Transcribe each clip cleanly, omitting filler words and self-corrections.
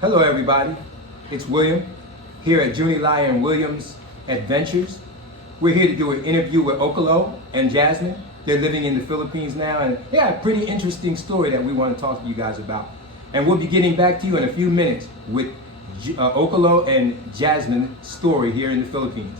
Hello everybody, it's William here at Juni Lai and Williams Adventures. We're here to do an interview with Okolo and Jasmine. They're living in the Philippines now and they have a pretty interesting story that we want to talk to you guys about. And we'll be getting back to you in a few minutes with Okolo and Jasmine's story here in the Philippines.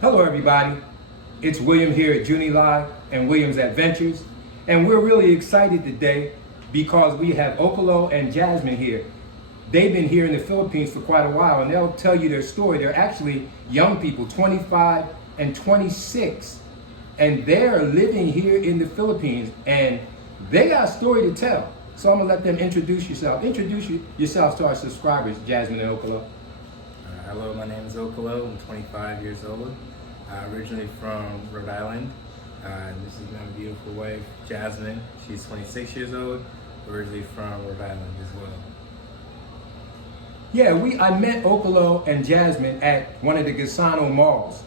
Hello everybody, it's William here at Juni Lai and Williams Adventures, and we're really excited today because we have Okolo and Jasmine here. They've been here in the Philippines for quite a while and they'll tell you their story. They're actually young people, 25 and 26, and they're living here in the Philippines and they got a story to tell. So I'm gonna let them introduce yourself. Introduce yourselves to our subscribers, Jasmine and Okolo. Hello, my name is Okolo. I'm 25 years old. Originally from Rhode Island. This is my beautiful wife, Jasmine. She's 26 years old. Originally from Rhode Island as well. Yeah, I met Okolo and Jasmine at one of the Gasano malls.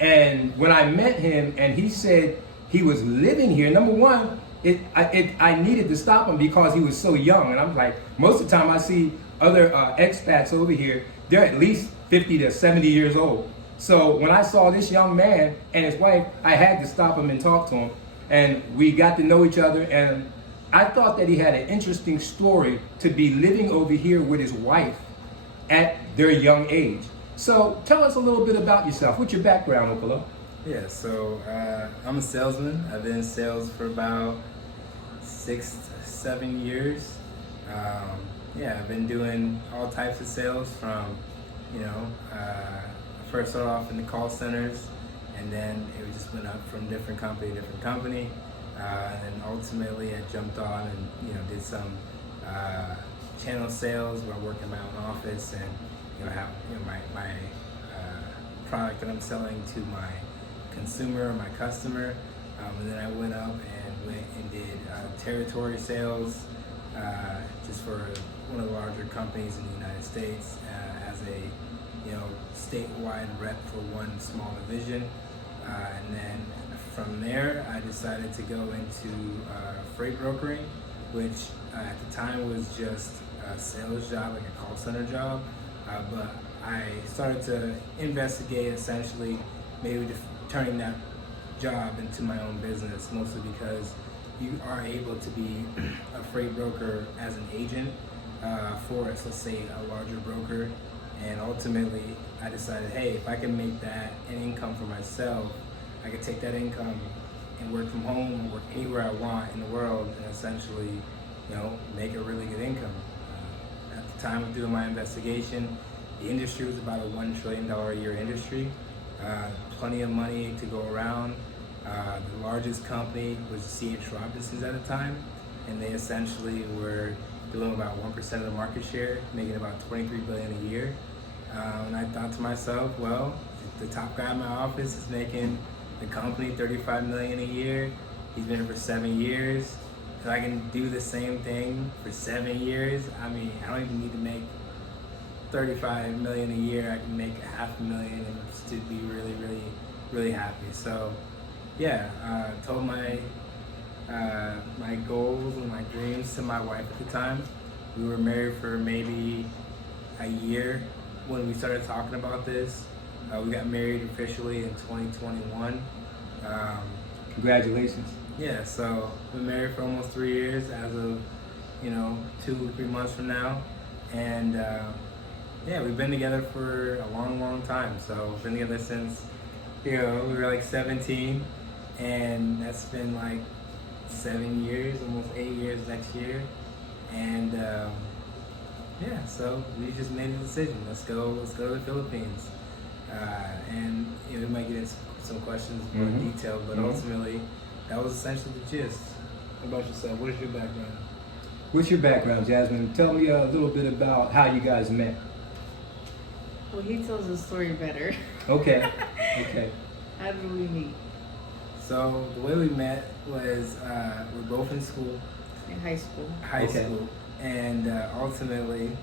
And when I met him and he said he was living here, number one, I needed to stop him because he was so young. And I'm like, most of the time I see other expats over here, they're at least 50 to 70 years old. So when I saw this young man and his wife, I had to stop him and talk to him. And we got to know each other. And I thought that he had an interesting story to be living over here with his wife at their young age. So tell us a little bit about yourself. What's your background, Okolo? Yeah, so I'm a salesman. I've been in sales for about 6 to 7 years. I've been doing all types of sales from, first started off in the call centers, and then it just went up from different company to different company, and then ultimately I jumped on and did some channel sales where I work in my own office and have my product that I'm selling to my consumer, my customer, and then I went up and did territory sales just for one of the larger companies in the United States as a statewide rep for one small division, and then from there I decided to go into freight brokering, which at the time was just a sales job, like a call center job, but I started to investigate essentially maybe turning that job into my own business, mostly because you are able to be a freight broker as an agent for, let's say, a larger broker. And ultimately, I decided, hey, if I can make that an income for myself, I could take that income and work from home or work anywhere I want in the world and essentially, make a really good income. At the time of doing my investigation, the industry was about a $1 trillion a year industry, plenty of money to go around. The largest company was C.H. Robinson's at the time, and they essentially were doing about 1% of the market share, making about $23 billion a year. And I thought to myself, well, the top guy in my office is making the company $35 million a year. He's been here for 7 years. If I can do the same thing for 7 years, I don't even need to make $35 million a year. I can make $500,000 and still be really, really, really happy. So, told my goals and my dreams to my wife at the time. We were married for maybe a year when we started talking about this. We got married officially in 2021. Congratulations. Yeah, so we've been married for almost 3 years as of 2 or 3 months from now, and we've been together for a long time. So we've been together since we were like 17, and that's been like 7 years, almost 8 years next year, and so we just made a decision. Let's go to the Philippines, and we might get into some questions more in detail, but ultimately that was essentially the gist. What about yourself? What is your background? What's your background, Jasmine? Tell me a little bit about how you guys met. Well, he tells the story better. Okay. Okay. How did we meet? So the way we met was we're both in school, In high school. high Okay. school, and ultimately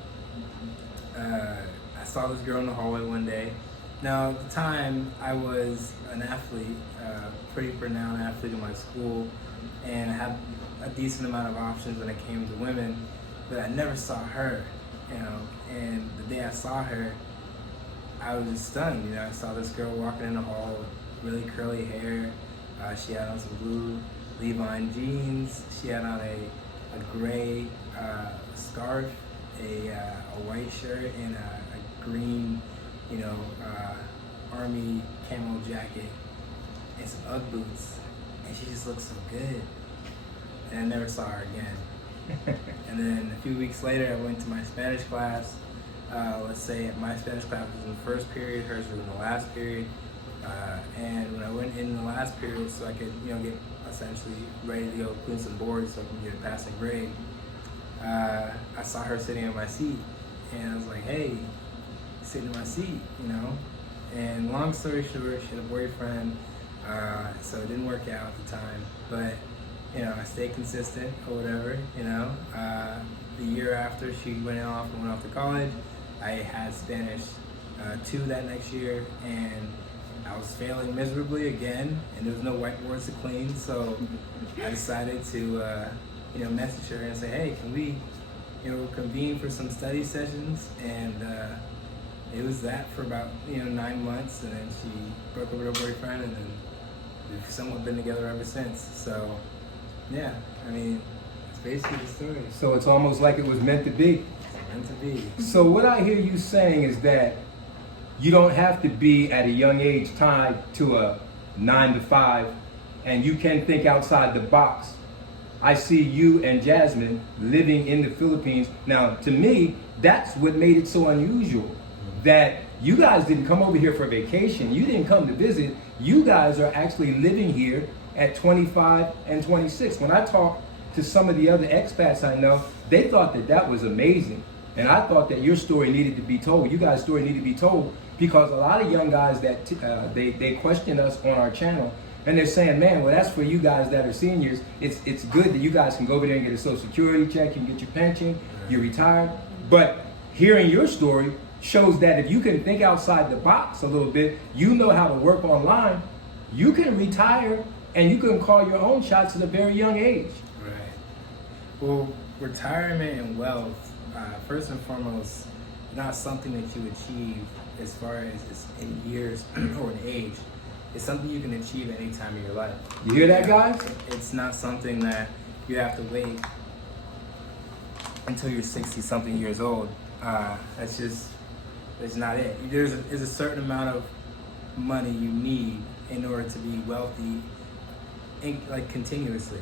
I saw this girl in the hallway one day. Now at the time I was an athlete, pretty renowned athlete in my school, and I had a decent amount of options when it came to women, but I never saw her, you know. And the day I saw her, I was just stunned. You know, I saw this girl walking in the hall with really curly hair. She had on some blue Levi jeans. She had on a gray scarf, a white shirt, and a green, you know, army camo jacket, and some Ugg boots. And she just looked so good. And I never saw her again. And then a few weeks later, I went to my Spanish class. Let's say my Spanish class was in the first period, hers was in the last period. And when I went in the last period, so I could, you know, get essentially ready to go clean some boards so I can get a passing grade, I saw her sitting in my seat, and I was like, "Hey, sitting in my seat," you know. And long story short, she had a boyfriend, so it didn't work out at the time. But you know, I stayed consistent or whatever. You know, the year after she went off to college, I had Spanish 2 that next year, and I was failing miserably again, and there was no whiteboards to clean, so I decided to, you know, message her and say, "Hey, can we, you know, convene for some study sessions?" And it was that for about, you know, 9 months, and then she broke up with her boyfriend, and then we've somewhat been together ever since. So, yeah, I mean, it's basically the story. So it's almost like it was meant to be. It's meant to be. So what I hear you saying is that you don't have to be at a young age tied to a 9 to 5, and you can think outside the box. I see you and Jasmine living in the Philippines. Now, to me, that's what made it so unusual, that you guys didn't come over here for vacation. You didn't come to visit. You guys are actually living here at 25 and 26. When I talk to some of the other expats I know, they thought that that was amazing. And I thought that your story needed to be told. You guys' story needed to be told, because a lot of young guys that they question us on our channel, and they're saying, "Man, well, that's for you guys that are seniors. It's good that you guys can go over there and get a Social Security check, you can get your pension, you're retired." But hearing your story shows that if you can think outside the box a little bit, you know how to work online, you can retire and you can call your own shots at a very young age. Right. Well, retirement and wealth, first and foremost, not something that you achieve as far as in years or in age. It's something you can achieve at any time in your life. You hear that, guys? It's not something that you have to wait until you're 60-something years old. It's not it. There's a certain amount of money you need in order to be wealthy, like continuously.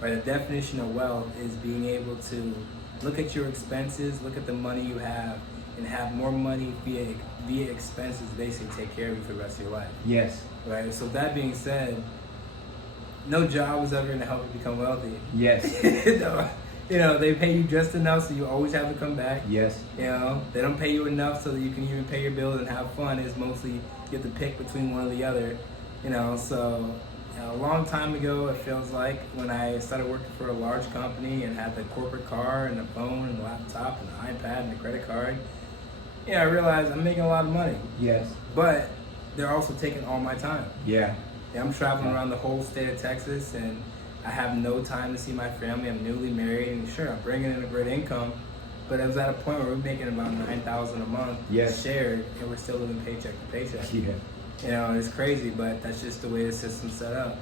Right? The definition of wealth is being able to look at your expenses, look at the money you have, and have more money via expenses basically take care of you for the rest of your life. Yes. Right? So that being said, no job is ever going to help you become wealthy. Yes. You know, they pay you just enough so you always have to come back. Yes. You know, they don't pay you enough so that you can even pay your bills and have fun. It's mostly you have to pick between one or the other. You know, so you know, a long time ago, it feels like, when I started working for a large company and had the corporate car and the phone and the laptop and the iPad and the credit card, I realized I'm making a lot of money. Yes. But they're also taking all my time. Yeah. I'm traveling around the whole state of Texas, and I have no time to see my family. I'm newly married, and sure, I'm bringing in a great income, but it was at a point where we're making about $9,000 a month Yes. shared, and we're still living paycheck to paycheck. Yeah. You know, it's crazy, but that's just the way the system's set up.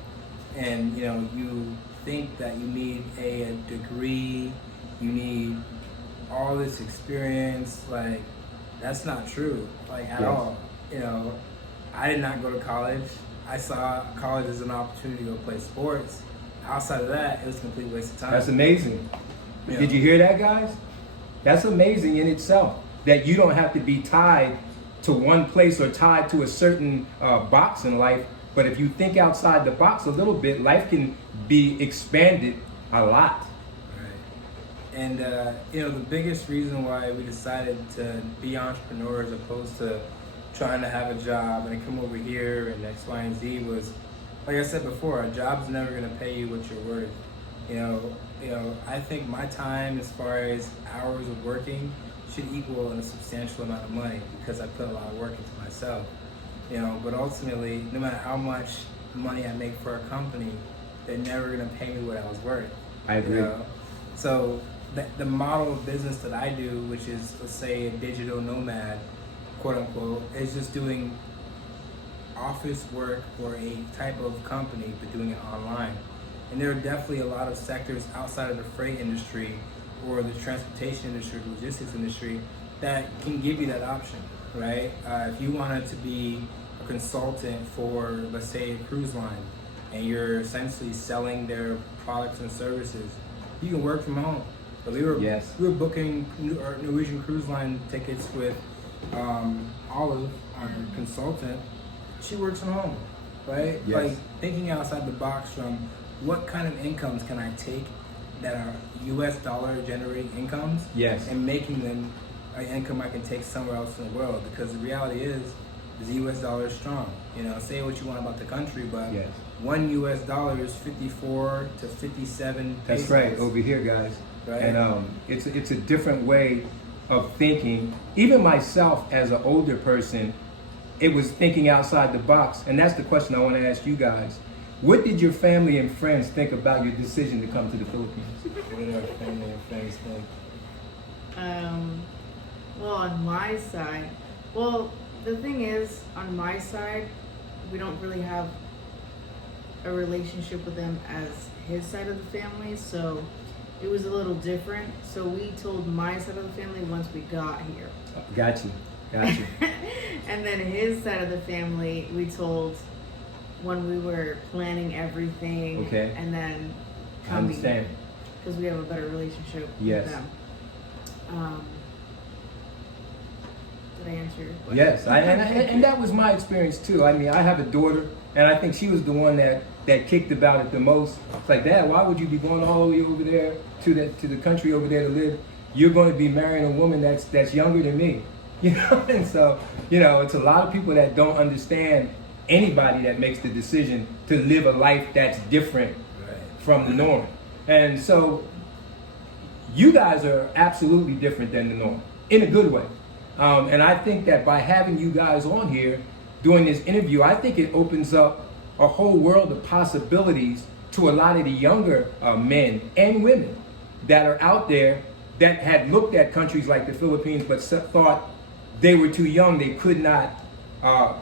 And you know, you think that you need a degree, you need all this experience, like that's not true, like at Yes. all. You know, I did not go to college. I saw college as an opportunity to go play sports. Outside of that, it was a complete waste of time. That's amazing. Yeah. Did you hear that, guys? That's amazing in itself, that you don't have to be tied to one place or tied to a certain box in life. But if you think outside the box a little bit, life can be expanded a lot. Right. And you know, the biggest reason why we decided to be entrepreneurs as opposed to trying to have a job and come over here and X, Y, and Z was like I said before, a job's never gonna pay you what you're worth. I think my time, as far as hours of working, should equal a substantial amount of money because I put a lot of work into myself. But ultimately, no matter how much money I make for a company, they're never gonna pay me what I was worth. I agree. So the model of business that I do, which is, let's say, a digital nomad, quote unquote, is just doing office work for a type of company, but doing it online. And there are definitely a lot of sectors outside of the freight industry or the transportation industry, logistics industry, that can give you that option, right? If you wanted to be a consultant for, let's say, a cruise line, and you're essentially selling their products and services, you can work from home. But we were booking Norwegian Cruise Line tickets with Olive, our consultant. She works from home, right? Yes. Like thinking outside the box from what kind of incomes can I take that are US dollar generating incomes, and making them an income I can take somewhere else in the world. Because the reality is the US dollar is strong. Say what you want about the country, but one US dollar is 54 to 57 pesos. That's right, over here, guys. Right. And it's a different way of thinking. Even myself, as an older person, it was thinking outside the box. And that's the question I want to ask you guys. What did your family and friends think about your decision to come to the Philippines? What did our family and friends think? Well, on my side, the thing is, on my side, we don't really have a relationship with them as his side of the family, so it was a little different. So we told my side of the family once we got here. Gotcha. And then his side of the family, we told when we were planning everything. Okay. And then I coming, understand. because we have a better relationship Yes. with them. Did I answer your question? Yes, and that was my experience too. I mean, I have a daughter, and I think she was the one that kicked about it the most. It's like, Dad, why would you be going all the way over there to the country over there to live? You're going to be marrying a woman that's younger than me, And so, it's a lot of people that don't understand anybody that makes the decision to live a life that's different from the norm. And so, you guys are absolutely different than the norm in a good way. And I think that by having you guys on here doing this interview, I think it opens up a whole world of possibilities to a lot of the younger men and women that are out there that had looked at countries like the Philippines but thought they were too young, they could not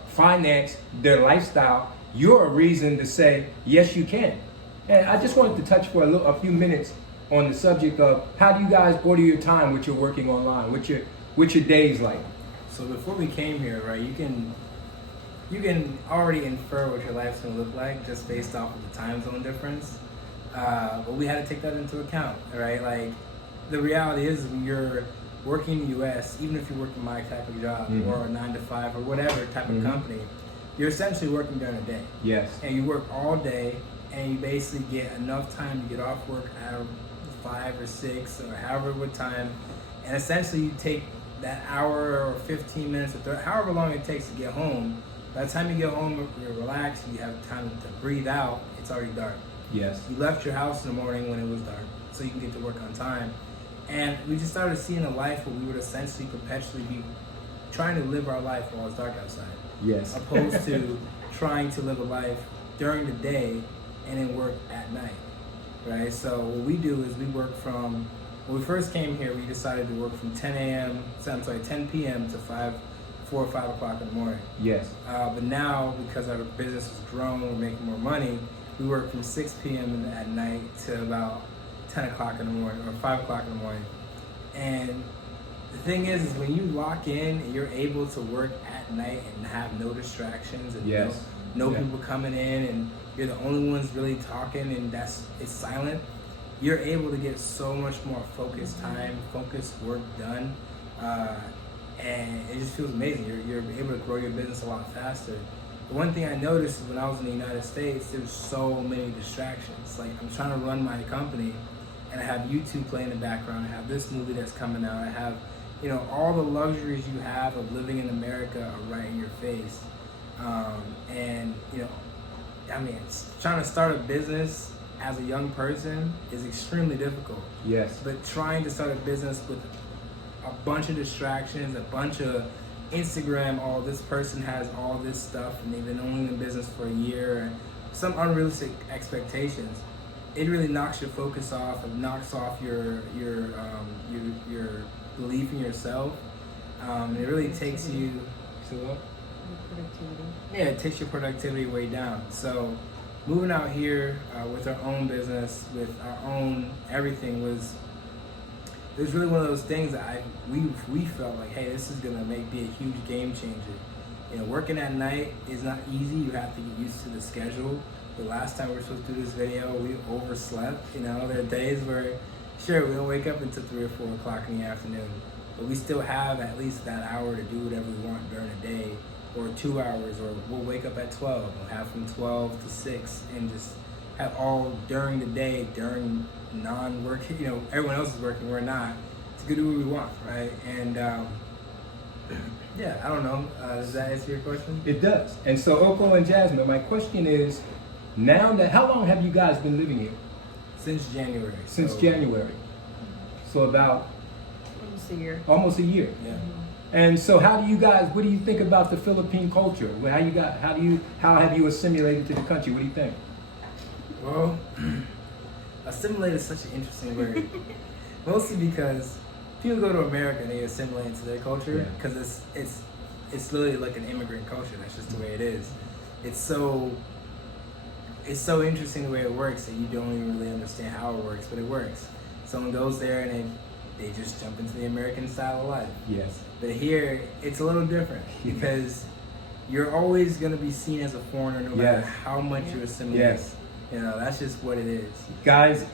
finance their lifestyle. You're a reason to say, yes, you can. And I just wanted to touch for a few minutes on the subject of how do you guys order your time with your working online? What's your days like? So before we came here, right, you can already infer what your life's gonna look like just based off of the time zone difference. But we had to take that into account, right? Like, the reality is when you're working in the US, even if you're working my type of job or a 9 to 5 or whatever type of company, you're essentially working during the day. Yes. And you work all day, and you basically get enough time to get off work at 5 or 6 or however what time, and essentially you take that hour or 15 minutes or however long it takes to get home. By the time you get home, you're relaxed, you have time to breathe out, it's already dark. Yes. You left your house in the morning when it was dark, so you can get to work on time. And we just started seeing a life where we would essentially perpetually be trying to live our life while it's dark outside. Yes. Opposed to trying to live a life during the day and then work at night, right? So what we do is we work from, when we first came here, we decided to work from 10 p.m. to 4 or 5 o'clock in the morning. Yes. But now, because our business has grown, we're making more money, we work from 6 p.m. at night to about 10 o'clock in the morning or 5 o'clock in the morning. And the thing is when you lock in and you're able to work at night and have no distractions and no people coming in and you're the only ones really talking and it's silent, you're able to get so much more focused time, focused work done. And it just feels amazing. You're able to grow your business a lot faster. The one thing I noticed is when I was in the United States, there's so many distractions. Like, I'm trying to run my company and I have YouTube playing in the background. I have this movie that's coming out. I have, all the luxuries you have of living in America are right in your face. And I mean, trying to start a business as a young person is extremely difficult. Yes. But trying to start a business with a bunch of distractions, a bunch of Instagram, this person has all this stuff and they've been owning the business for a year, and some unrealistic expectations, it really knocks your focus off. It knocks off your belief in yourself. It really takes you to what? Productivity. Yeah, it takes your productivity way down. So moving out here with our own business, with our own everything it was really one of those things that we felt like, hey, this is gonna be a huge game changer. You know, working at night is not easy. You have to get used to the schedule. The last time we were supposed to do this video, we overslept. You know, there are days where, sure, we don't wake up until 3 or 4 o'clock in the afternoon, but we still have at least that hour to do whatever we want during the day, or 2 hours, or we'll wake up at 12. We'll have from 12 to 6 and just have all during the day, during non-working, you know, everyone else is working, we're not. It's good to do what we want, right? And yeah, I don't know. Does that answer your question? It does. And so, Okolo and Jasmine, my question is, how long have you guys been living here? Since January. Since January. So about Almost a year. almost a year. Yeah. And so, what do you think about the Philippine culture? How have you assimilated to the country? What do you think? Well, assimilate is such an interesting word. Mostly because people go to America and they assimilate into their culture because it's literally like an immigrant culture. That's just the way it is. It's so interesting the way it works that you don't even really understand how it works, but it works. Someone goes there and they just jump into the American style of life. Yes. But here, it's a little different because you're always going to be seen as a foreigner no matter how much you assimilate. Yes. You know, that's just what it is. Guys,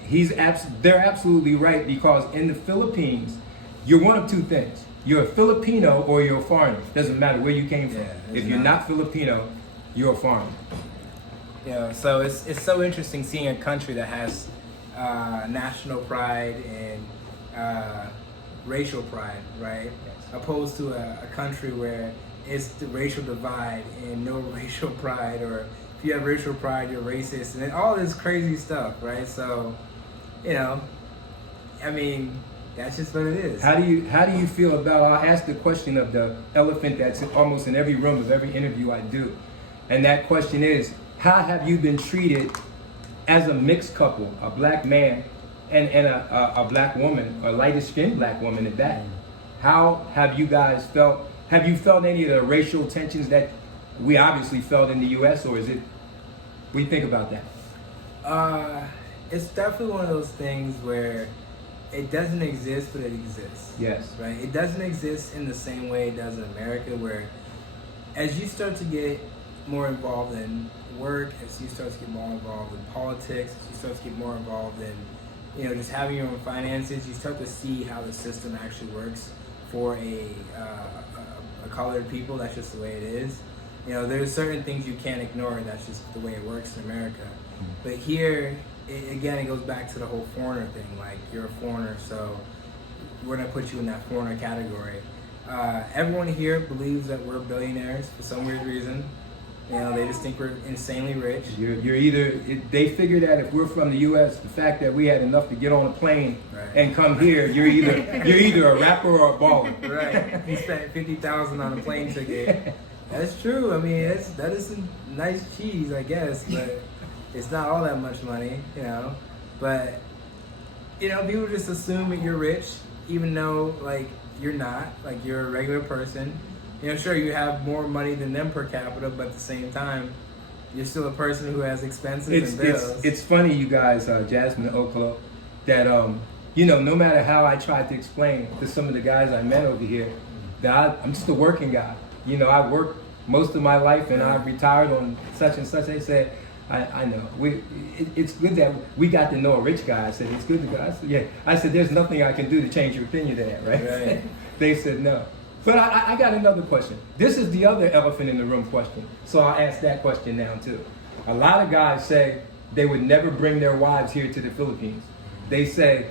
they're absolutely right, because in the Philippines, you're one of two things. You're a Filipino or you're a foreigner. Doesn't matter where you came from. If you're not Filipino, you're a foreigner. Yeah, so it's so interesting seeing a country that has national pride and racial pride, right? Opposed to a country where it's the racial divide and no racial pride, or if you have racial pride, you're racist, and then all this crazy stuff, right? So, you know, I mean, that's just what it is. How do you feel about? I'll ask the question of the elephant that's almost in every room of every interview I do, and that question is: how have you been treated as a mixed couple, a black man and a black woman, a lighter skinned black woman at that? How have you guys felt? Have you felt any of the racial tensions that we obviously felt in the U.S., or is it? What do you think about that? It's definitely one of those things where it doesn't exist, but it exists. Yes. Right? It doesn't exist in the same way it does in America, where as you start to get more involved in work, as you start to get more involved in politics, as you start to get more involved in, you know, just having your own finances, you start to see how the system actually works for a colored people. That's just the way it is. You know, there's certain things you can't ignore. That's just the way it works in America. But here, it goes back to the whole foreigner thing. Like, you're a foreigner, so we're gonna put you in that foreigner category. Everyone here believes that we're billionaires for some weird reason. You know, they just think we're insanely rich. They figure that if we're from the U.S., the fact that we had enough to get on a plane and come here, you're either a rapper or a baller. Right. You spent $50,000 on a plane ticket. That's true. I mean, that is some nice cheese, I guess, but it's not all that much money, you know. But, you know, people just assume that you're rich, even though, like, you're not. Like, you're a regular person. You know, sure, you have more money than them per capita, but at the same time, you're still a person who has expenses and bills. It's funny, you guys, Jasmine and Okolo, that, you know, no matter how I tried to explain to some of the guys I met over here, that I'm just a working guy. You know, I worked most of my life and I retired on such and such. They said, I know. It's good that we got to know a rich guy. I said, it's good to go. I said, yeah. I said, there's nothing I can do to change your opinion of that, right? They said no. But I got another question. This is the other elephant in the room question. So I'll ask that question now too. A lot of guys say they would never bring their wives here to the Philippines. They say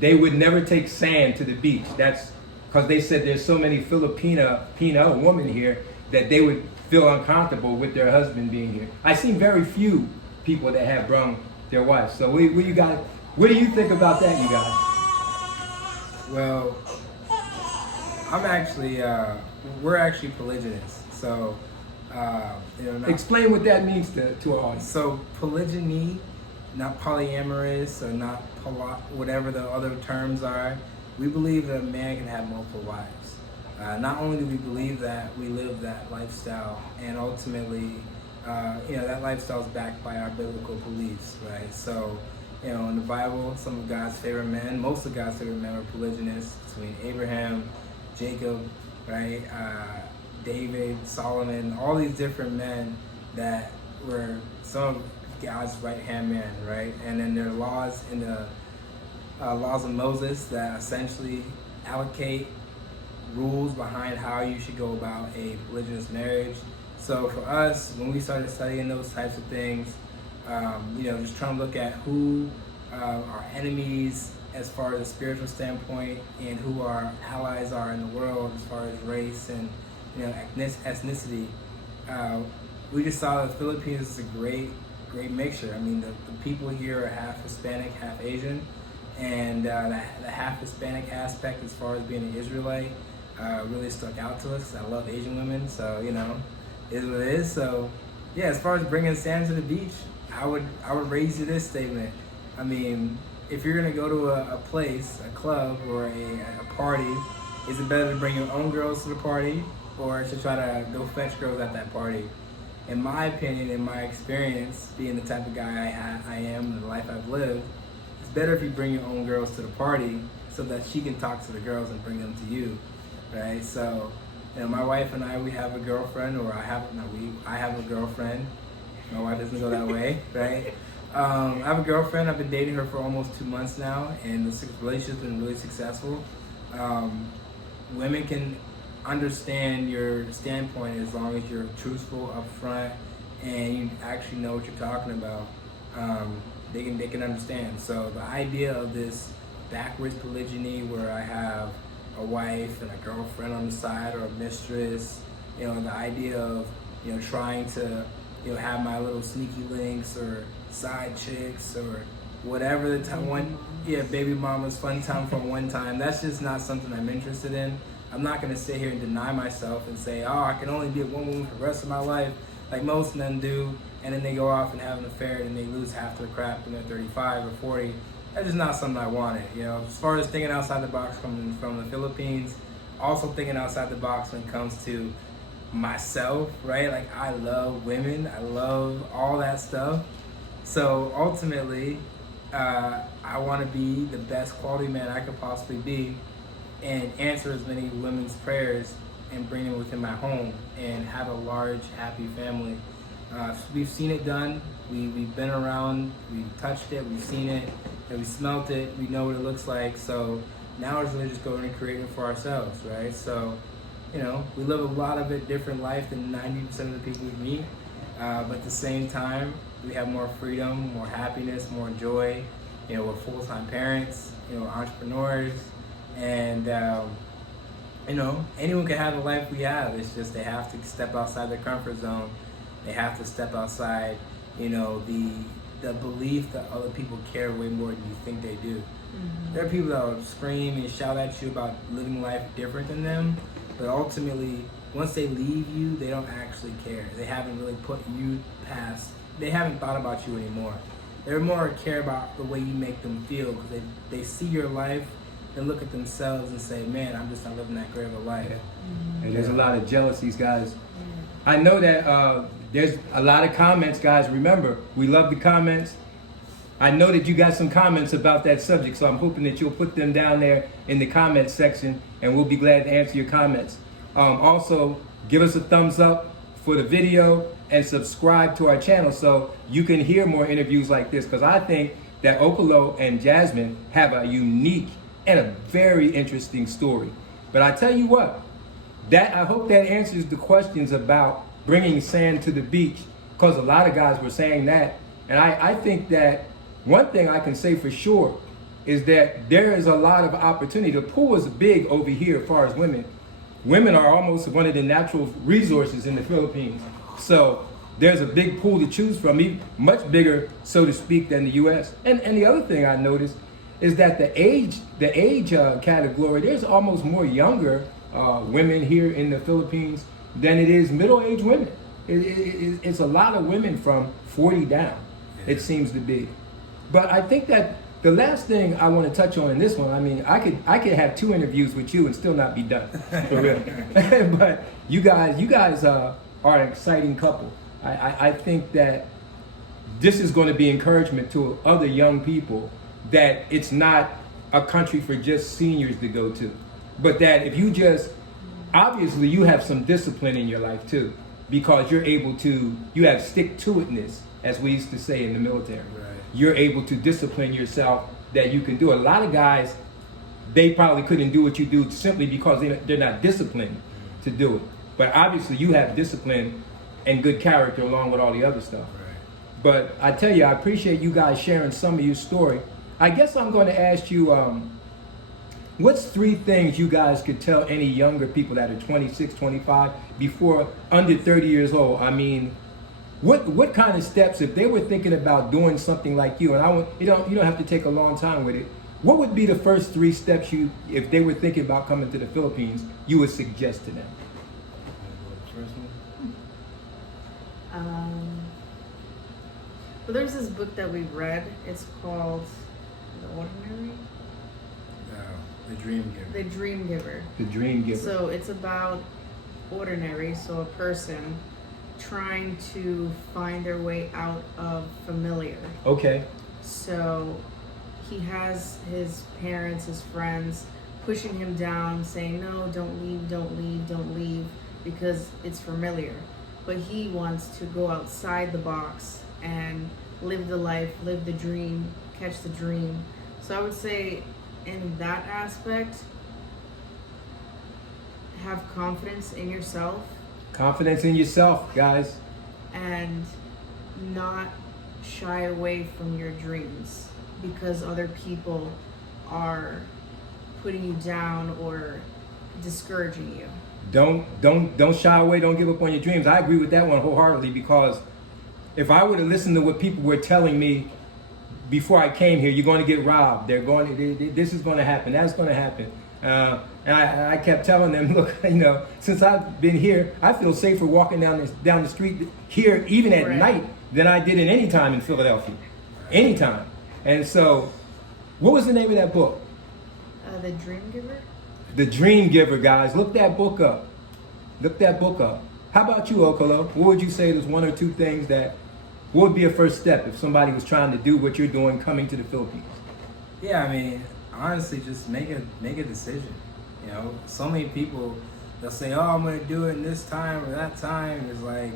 they would never take sand to the beach. That's because they said there's so many Filipino women here that they would feel uncomfortable with their husband being here. I've seen very few people that have brung their wives. So what do you think about that, you guys? Well, I'm actually, we're actually polygynous. So, Explain what that means to our audience. So polygyny, not polyamorous or not whatever the other terms are. We believe that a man can have multiple wives. Not only do we believe that, we live that lifestyle, and ultimately, that lifestyle is backed by our biblical beliefs, right? So, in the Bible, some of God's favorite men, most of God's favorite men were polygynous, between Abraham, Jacob, right? David, Solomon, all these different men that were some of God's right-hand man, right? And then there are laws in the laws of Moses that essentially allocate rules behind how you should go about a polygynous marriage. So for us, when we started studying those types of things, just trying to look at who our enemies as far as a spiritual standpoint and who our allies are in the world as far as race and ethnicity, we just saw that the Philippines is a great mixture. I mean, the people here are half Hispanic, half Asian, and the half Hispanic aspect as far as being an Israelite really stuck out to us. I love Asian women, so is what it is. So yeah, as far as bringing sand to the beach, I would raise you this statement. I mean, if you're gonna go to a place, a club, or a party, is it better to bring your own girls to the party, or to try to go fetch girls at that party? In my opinion, in my experience, being the type of guy I am, the life I've lived, it's better if you bring your own girls to the party so that she can talk to the girls and bring them to you, right? So, my wife and I, we have a girlfriend, or I have a girlfriend. My wife doesn't go that way, right? I have a girlfriend. I've been dating her for almost 2 months now, and the relationship's been really successful. Women can understand your standpoint as long as you're truthful, upfront, and you actually know what you're talking about. They can understand. So the idea of this backwards polygyny, where I have a wife and a girlfriend on the side, or a mistress, the idea of trying to have my little sneaky links or side chicks or whatever the time baby mama's fun time from one time, that's just not something I'm interested in. I'm not going to sit here and deny myself and say, I can only be with one woman for the rest of my life, like most men do, and then they go off and have an affair and they lose half their crap when they're 35 or 40. That's just not something I wanted. As far as thinking outside the box coming from the Philippines, also thinking outside the box when it comes to myself, right? Like, I love women, I love all that stuff. So ultimately, I want to be the best quality man I could possibly be, and answer as many women's prayers and bring them within my home and have a large, happy family. We've seen it done. We've been around, we've touched it, we've seen it, and we smelt it, we know what it looks like. So now it's really just going and creating it for ourselves, right? So, we live a lot of a different life than 90% of the people we meet, but at the same time, we have more freedom, more happiness, more joy. We're full-time parents, entrepreneurs, and anyone can have the life we have. It's just they have to step outside their comfort zone. They have to step outside, the belief that other people care way more than you think they do. Mm-hmm. There are people that will scream and shout at you about living life different than them, but ultimately, once they leave you, they don't actually care. They haven't really put you past. They haven't thought about you anymore. They're more care about the way you make them feel, because they see your life and look at themselves and say, man, I'm just not living that great of a life. Mm-hmm. And there's a lot of jealousies, guys. I know that there's a lot of comments, guys. Remember, we love the comments. I know that you got some comments about that subject, so I'm hoping that you'll put them down there in the comments section, and we'll be glad to answer your comments. Also, give us a thumbs up for the video and subscribe to our channel so you can hear more interviews like this, because I think that Okolo and Jasmine have a unique and a very interesting story. But I tell you what, I hope that answers the questions about bringing sand to the beach, because a lot of guys were saying that. And I think that one thing I can say for sure is that there is a lot of opportunity. The pool is big over here as far as women. women are almost one of the natural resources in the Philippines. So there's a big pool to choose from, much bigger, so to speak, than the U.S. And the other thing I noticed is that the age category, there's almost more younger women here in the Philippines than it is middle-aged women. It's a lot of women from 40 down, it seems to be. But I think that the last thing I want to touch on in this one, I mean, I could have 2 interviews with you and still not be done, for real. But you guys are an exciting couple. I think that this is going to be encouragement to other young people that it's not a country for just seniors to go to, but that if you just, obviously you have some discipline in your life too, because you have stick-to-itness, as we used to say in the military. Right. You're able to discipline yourself that you can do. A lot of guys, they probably couldn't do what you do simply because they're not disciplined to do it. But obviously you have discipline and good character along with all the other stuff. Right. But I tell you, I appreciate you guys sharing some of your story. I guess I'm going to ask you, what's 3 things you guys could tell any younger people that are 26, 25, before under 30 years old? I mean, what kind of steps, if they were thinking about doing something like you, and you don't have to take a long time with it, what would be the first 3 steps if they were thinking about coming to the Philippines, you would suggest to them? First one? Well, there's this book that we read. It's called The Ordinary? The Dream Giver. The Dream Giver. The Dream Giver. So it's about ordinary, so a person trying to find their way out of familiar. Okay. So he has his parents, his friends pushing him down, saying, no, don't leave, don't leave, don't leave, because it's familiar. But he wants to go outside the box and live the life, live the dream, catch the dream. So I would say in that aspect, have confidence in yourself. Confidence in yourself, guys. And not shy away from your dreams because other people are putting you down or discouraging you. Don't shy away, don't give up on your dreams. I agree with that one wholeheartedly, because if I would have listened to what people were telling me before I came here, you're going to get robbed. This is going to happen. That's going to happen. And I kept telling them, look, since I've been here, I feel safer walking down the street here, even at night, than I did at any time in Philadelphia. Anytime. And so, what was the name of that book? The Dream Giver? The Dream Giver, guys. Look that book up. Look that book up. How about you, Okolo? What would you say is 1 or 2 things what would be a first step if somebody was trying to do what you're doing coming to the Philippines? Yeah, I mean, honestly, just make a decision. So many people, they'll say, oh, I'm going to do it in this time or that time. It's like,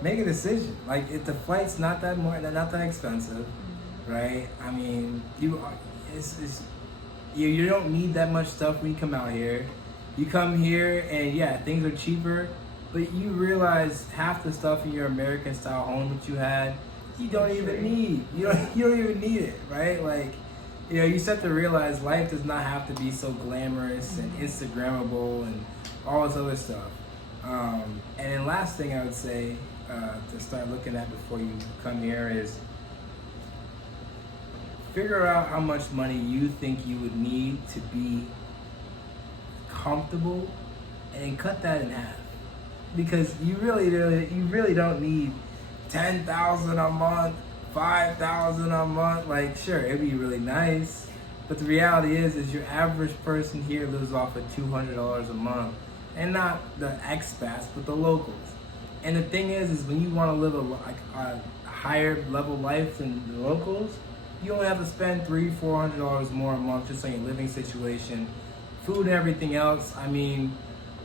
make a decision. Like, if the flight's not that expensive, right? I mean, you don't need that much stuff when you come out here. You come here and yeah, things are cheaper, but you realize half the stuff in your American style home that you had, you don't even need. You don't even need it, right? Like, you start to realize life does not have to be so glamorous and Instagrammable and all this other stuff. And then last thing I would say to start looking at before you come here is figure out how much money you think you would need to be comfortable, and cut that in half. Because you really don't need $10,000 a month, $5,000 a month. Like, sure, it'd be really nice, but the reality is your average person here lives off of $200 a month, and not the expats, but the locals. And the thing is when you want to live a higher level life than the locals, you only have to spend $300-400 more a month just on your living situation, food and everything else. I mean,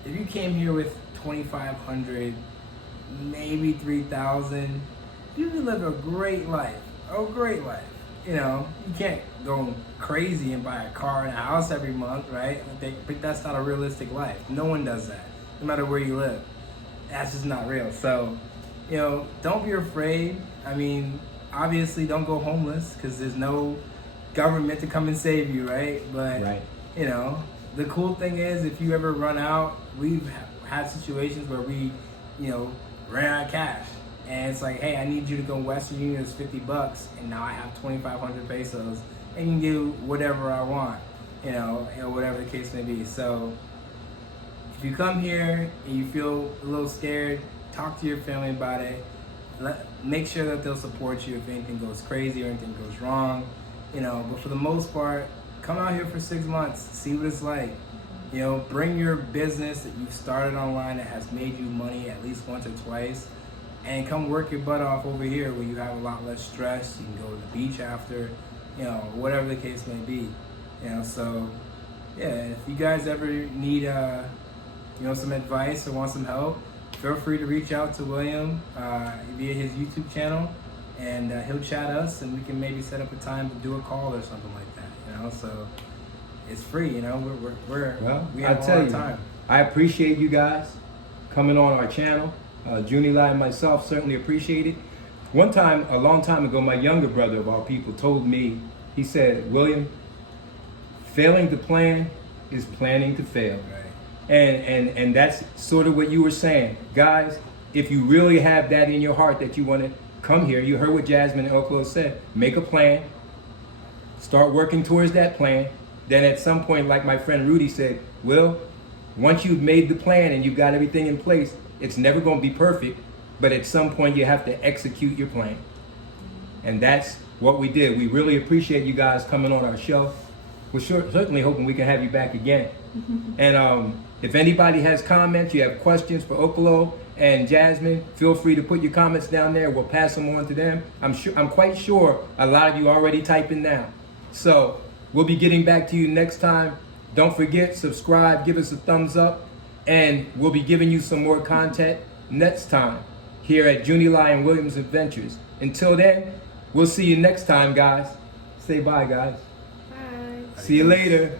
if you came here with $2,500, maybe $3,000, you can live a great life. You can't go crazy and buy a car and a house every month, right? But that's not a realistic life. No one does that, no matter where you live. That's just not real. So, don't be afraid. I mean, obviously don't go homeless because there's no government to come and save you, right? But, right. the cool thing is, if you ever run out, we've had situations where we, ran out of cash. And it's like, hey, I need you to go Western Union, it's $50, and now I have 2,500 pesos, and can do whatever I want, whatever the case may be. So if you come here and you feel a little scared, talk to your family about it. Make sure that they'll support you if anything goes crazy or anything goes wrong. But for the most part, come out here for 6 months, see what it's like. Bring your business that you've started online that has made you money at least once or twice, and come work your butt off over here where you have a lot less stress. You can go to the beach after, whatever the case may be. So yeah, if you guys ever need some advice or want some help, feel free to reach out to William via his YouTube channel, and he'll chat us, and we can maybe set up a time to do a call or something like that. So it's free. We have all the time. I appreciate you guys coming on our channel. Junie Lai and myself certainly appreciate it. One time, a long time ago, my younger brother of all people told me, he said, William, failing to plan is planning to fail. Right. And that's sort of what you were saying. Guys, if you really have that in your heart that you want to come here, you heard what Jasmine and Okolo said, make a plan, start working towards that plan. Then at some point, like my friend Rudy said, Will, once you've made the plan and you've got everything in place, it's never going to be perfect, but at some point you have to execute your plan. And that's what we did. We really appreciate you guys coming on our show. We're certainly hoping we can have you back again. And if anybody has comments, you have questions for Okolo and Jasmine, feel free to put your comments down there. We'll pass them on to them. I'm quite sure a lot of you already typing now. So we'll be getting back to you next time. Don't forget, subscribe, give us a thumbs up, and we'll be giving you some more content next time here at Junie Lai and Williams Adventures. Until then, we'll see you next time, guys. Say bye, guys. Bye. See you later.